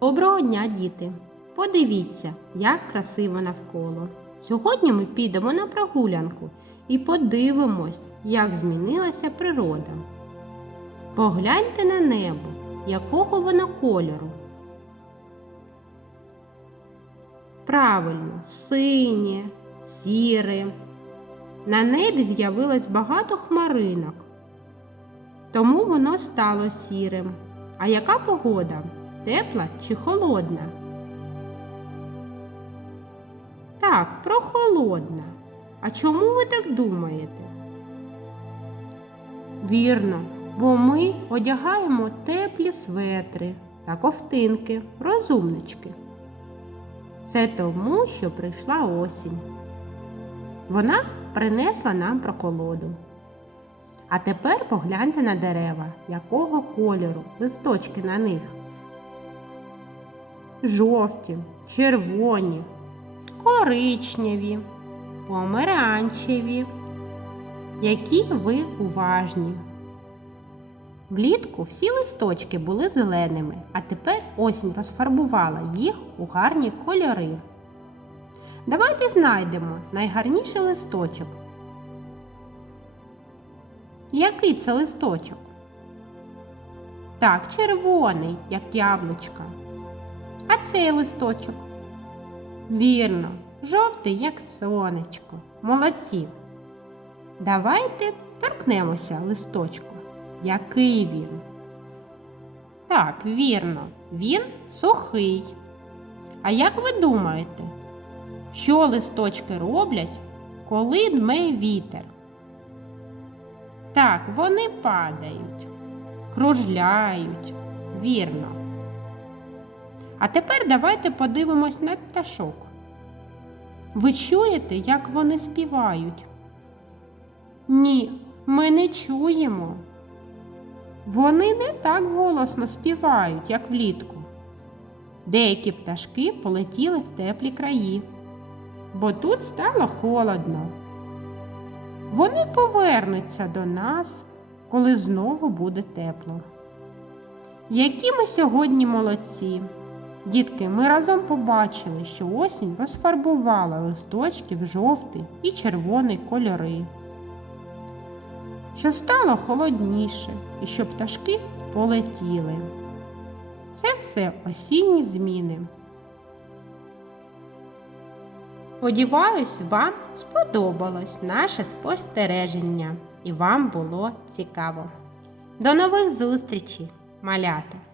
Доброго дня, діти! Подивіться, як красиво навколо. Сьогодні ми підемо на прогулянку і подивимось, як змінилася природа. Погляньте на небо, якого воно кольору. Правильно, синє, сіре. На небі з'явилось багато хмаринок, тому воно стало сірим. А яка погода? Тепла чи холодна? Так, прохолодна. А чому ви так думаєте? Вірно, бо ми одягаємо теплі светри та ковтинки, розумнички. Це тому, що прийшла осінь. Вона принесла нам прохолоду. А тепер погляньте на дерева, якого кольору листочки на них. Жовті, червоні, коричневі, помаранчеві. Які ви уважні. Влітку всі листочки були зеленими, а тепер осінь розфарбувала їх у гарні кольори. Давайте знайдемо найгарніший листочок. Який це листочок? Так, червоний, як яблучка. А цей листочок? Вірно, жовтий, як сонечко. Молодці. Давайте торкнемося листочку. Який він? Так, вірно, він сухий. А як ви думаєте, що листочки роблять, коли дме вітер? Так, вони падають, кружляють, вірно. А тепер давайте подивимось на пташок. Ви чуєте, як вони співають? Ні, ми не чуємо. Вони не так голосно співають, як влітку. Деякі пташки полетіли в теплі краї, бо тут стало холодно. Вони повернуться до нас, коли знову буде тепло. Які ми сьогодні молодці! Дітки, ми разом побачили, що осінь розфарбувала листочки в жовтий і червоний кольори, що стало холодніше і що пташки полетіли. Це все осінні зміни. Сподіваюсь, вам сподобалось наше спостереження і вам було цікаво. До нових зустрічей, малята!